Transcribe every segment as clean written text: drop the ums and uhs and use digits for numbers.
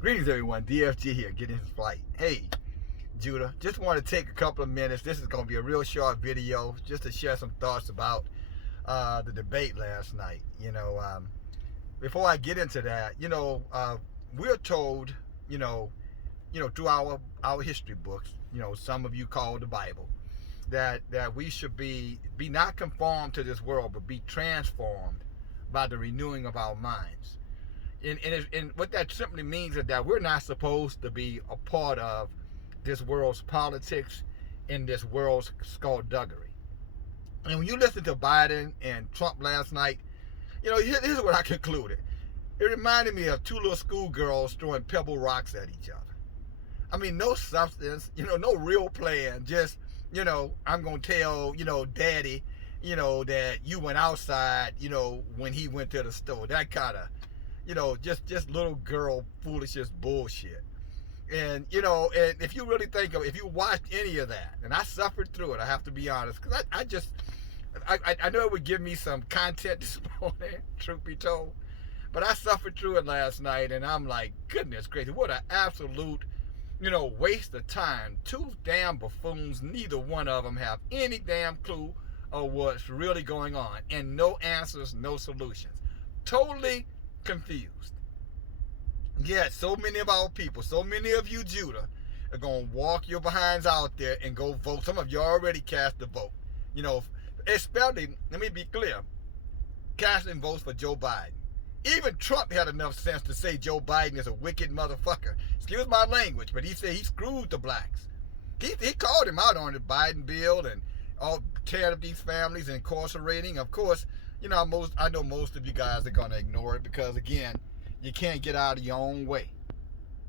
Greetings, everyone. DFG here, getting his flight. Hey, Judah, just want to take a couple of minutes. This is going to be a real short video just to share some thoughts about the debate last night. Before I get into that, we're told, through our history books, some of you call the Bible, that we should be not conformed to this world, but be transformed by the renewing of our minds. And what that simply means is that we're not supposed to be a part of this world's politics and this world's skullduggery. And when you listen to Biden and Trump last night, here's what I concluded. It reminded me of two little schoolgirls throwing pebble rocks at each other. I mean, no substance, no real plan. Just, I'm going to tell, daddy, that you went outside, when he went to the store. That kind of, just little girl foolishness bullshit. And, and if you really think of it, if you watched any of that, and I suffered through it, I have to be honest, because I know it would give me some content this morning, truth be told, but I suffered through it last night, and I'm like, goodness gracious, what an absolute, waste of time. Two damn buffoons, neither one of them have any damn clue of what's really going on, and no answers, no solutions. Totally confused. Yet so many of our people, so many of you, Judah, are going to walk your behinds out there and go vote. Some of you already cast the vote. Especially, let me be clear, casting votes for Joe Biden. Even Trump had enough sense to say Joe Biden is a wicked motherfucker. Excuse my language, but he said he screwed the blacks. He called him out on the Biden bill and all tearing up these families and incarcerating. Of course, I know most of you guys are going to ignore it because, again, you can't get out of your own way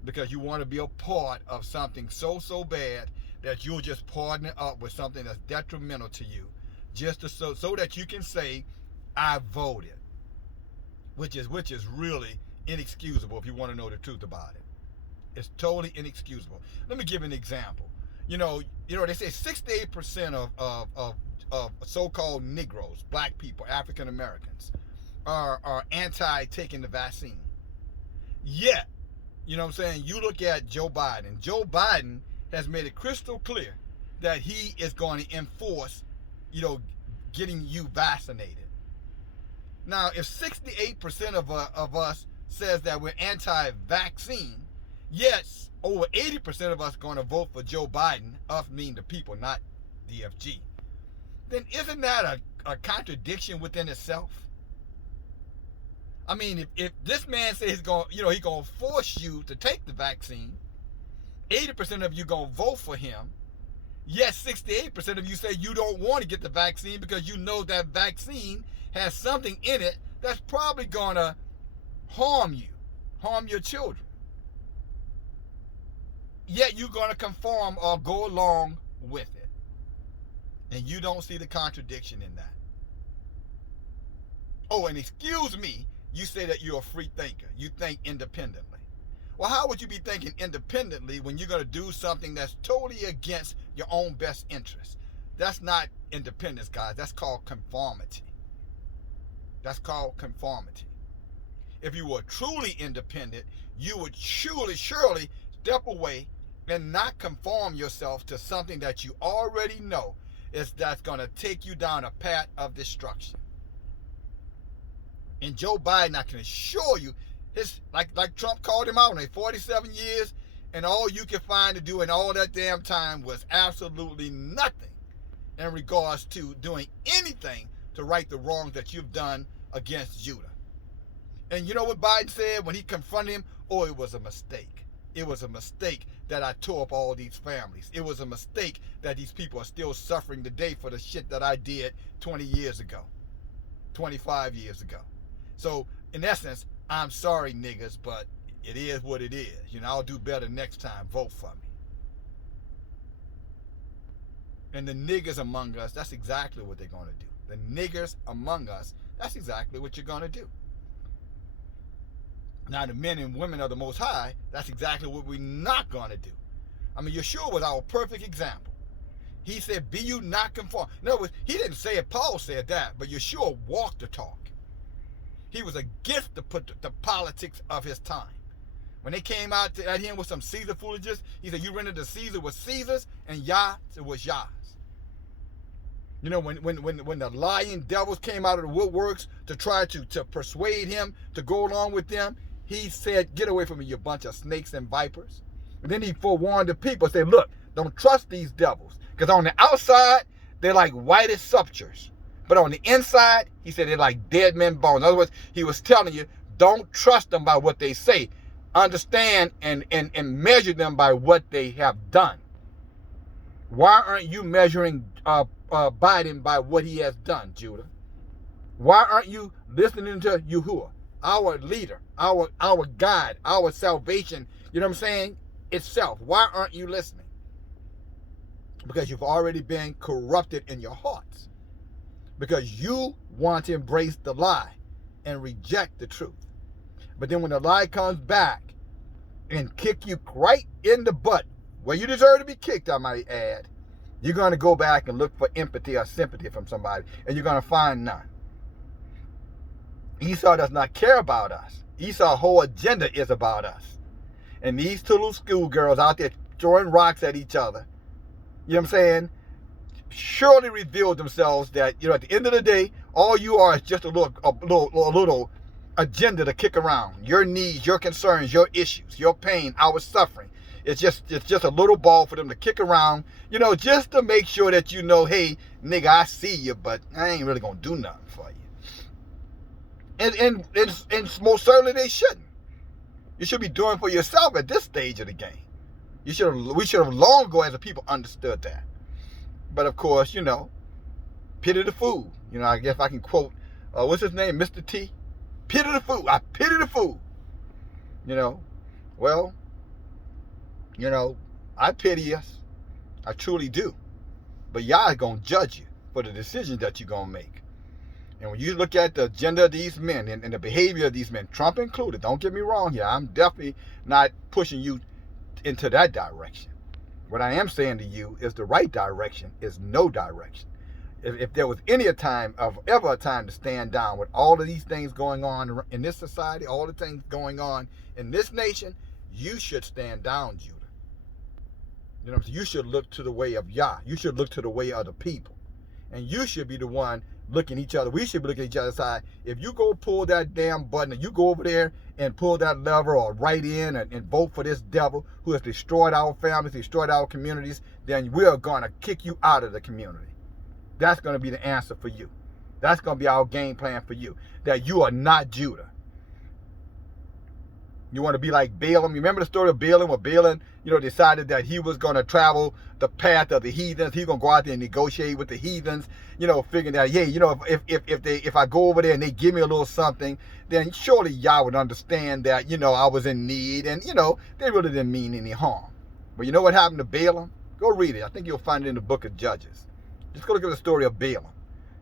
because you want to be a part of something so bad that you'll just partner up with something that's detrimental to you just so that you can say, I voted, which is really inexcusable if you want to know the truth about it. It's totally inexcusable. Let me give an example. They say 68% of so-called Negroes, black people, African Americans, are anti-taking the vaccine. Yet, you look at Joe Biden. Joe Biden has made it crystal clear that he is going to enforce, getting you vaccinated. Now, if 68% of us says that we're anti-vaccine, yes, over 80% of us are going to vote for Joe Biden, us meaning the people, not DFG, then isn't that a contradiction within itself? I mean, if this man says he's going to force you to take the vaccine, 80% of you going to vote for him, yet 68% of you say you don't want to get the vaccine because you know that vaccine has something in it that's probably going to harm your children. Yet you're going to conform or go along with it. And you don't see the contradiction in that. Oh, and excuse me, you say that you're a free thinker. You think independently. Well, how would you be thinking independently when you're going to do something that's totally against your own best interest? That's not independence, guys. That's called conformity. That's called conformity. If you were truly independent, you would surely step away and not conform yourself to something that you already know that's going to take you down a path of destruction. And Joe Biden, I can assure you, like Trump called him out on 47 years, and all you could find to do in all that damn time was absolutely nothing in regards to doing anything to right the wrongs that you've done against Judah. And you know what Biden said when he confronted him? Oh, it was a mistake. It was a mistake that I tore up all these families. It was a mistake that these people are still suffering today for the shit that I did 20 years ago, 25 years ago. So, in essence, I'm sorry, niggas, but it is what it is. I'll do better next time. Vote for me. And the niggers among us, that's exactly what they're going to do. The niggers among us, that's exactly what you're going to do. Now, the men and women of the Most High, that's exactly what we're not going to do. I mean, Yeshua was our perfect example. He said, be you not conformed. In other words, he didn't say it, Paul said that, but Yeshua walked the talk. He was against the politics of his time. When they came out at him with some Caesar foolishness, he said, you rendered to Caesar was Caesar's and Yah was Yah's. You know, when the lying devils came out of the woodworks to try to persuade him to go along with them, he said, get away from me, you bunch of snakes and vipers. And then he forewarned the people, said, look, don't trust these devils. Because on the outside, they're like white as sepulchres. But on the inside, he said they're like dead men bones. In other words, he was telling you, don't trust them by what they say. Understand and measure them by what they have done. Why aren't you measuring Biden by what he has done, Judah? Why aren't you listening to Yahuwah, our leader, our guide, our salvation, you know what I'm saying, itself? Why aren't you listening? Because you've already been corrupted in your hearts. Because you want to embrace the lie and reject the truth. But then when the lie comes back and kick you right in the butt, where you deserve to be kicked, I might add, you're going to go back and look for empathy or sympathy from somebody, and you're going to find none. Esau does not care about us. Esau's whole agenda is about us. And these two little schoolgirls out there throwing rocks at each other, you know what I'm saying, surely revealed themselves that, you know, at the end of the day, all you are is just a little agenda to kick around. Your needs, your concerns, your issues, your pain, our suffering. It's just a little ball for them to kick around, you know, just to make sure that you know, hey, nigga, I see you, but I ain't really gonna do nothing for you. And most certainly they shouldn't. You should be doing for yourself at this stage of the game. We should have long ago as a people understood that. But of course, you know, pity the fool. You know, I guess I can quote, what's his name, Mr. T? Pity the fool. I pity the fool. You know, well, you know, I pity us. I truly do. But Yah is going to judge you for the decisions that you're going to make. And when you look at the agenda of these men and the behavior of these men, Trump included, don't get me wrong here, I'm definitely not pushing you into that direction. What I am saying to you is the right direction is no direction. If there was ever a time to stand down with all of these things going on in this society, all the things going on in this nation, you should stand down, Judah. You know what I'm saying? You should look to the way of Yah. You should look to the way of the people. And you should be the one looking each other. We should be looking at each other's side. If you go pull that damn button and you go over there and pull that lever or write in and vote for this devil who has destroyed our families, destroyed our communities, then we're going to kick you out of the community. That's going to be the answer for you. That's going to be our game plan for you. That you are not Judah. You want to be like Balaam. You remember the story of Balaam, where Balaam, you know, decided that he was going to travel the path of the heathens. He's going to go out there and negotiate with the heathens, you know, figuring that, yeah, you know, if I go over there and they give me a little something, then surely Yah would understand that, you know, I was in need and, you know, they really didn't mean any harm. But you know what happened to Balaam? Go read it. I think you'll find it in the book of Judges. Just go look at the story of Balaam.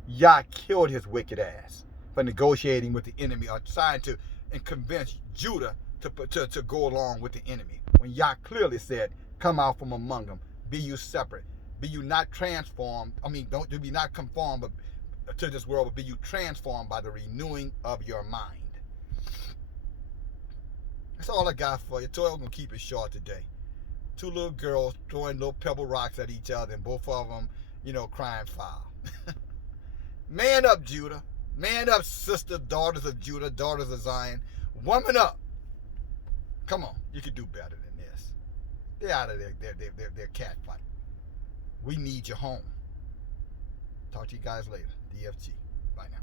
Yah killed his wicked ass for negotiating with the enemy or trying to convince Judah to go along with the enemy. When Yah clearly said, come out from among them, be you separate, be you not transformed, don't be not conformed to this world, but be you transformed by the renewing of your mind. That's all I got for you. Toy, I'm going to keep it short today. Two little girls throwing little pebble rocks at each other and both of them, you know, crying foul. Man up, Judah. Man up, sister, daughters of Judah, daughters of Zion. Woman up. Come on, you can do better than this. They're out of their cat fight. We need you home. Talk to you guys later. DFG. Bye now.